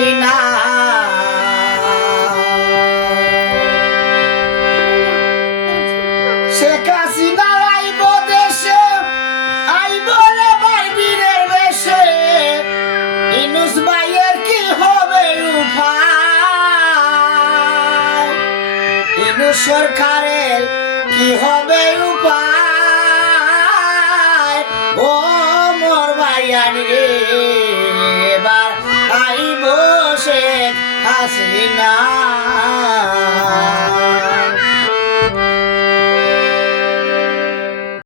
হাসিনা শেখ হাসিনা আইব দেশে আইব রে বীরের বেশে ইনুস ভাইয়ের কি হবে উপায় ইনুস সরকারের কি হবে উপায় ও মোর ভাইয়ানি এবার আইব শেখ হাসিনা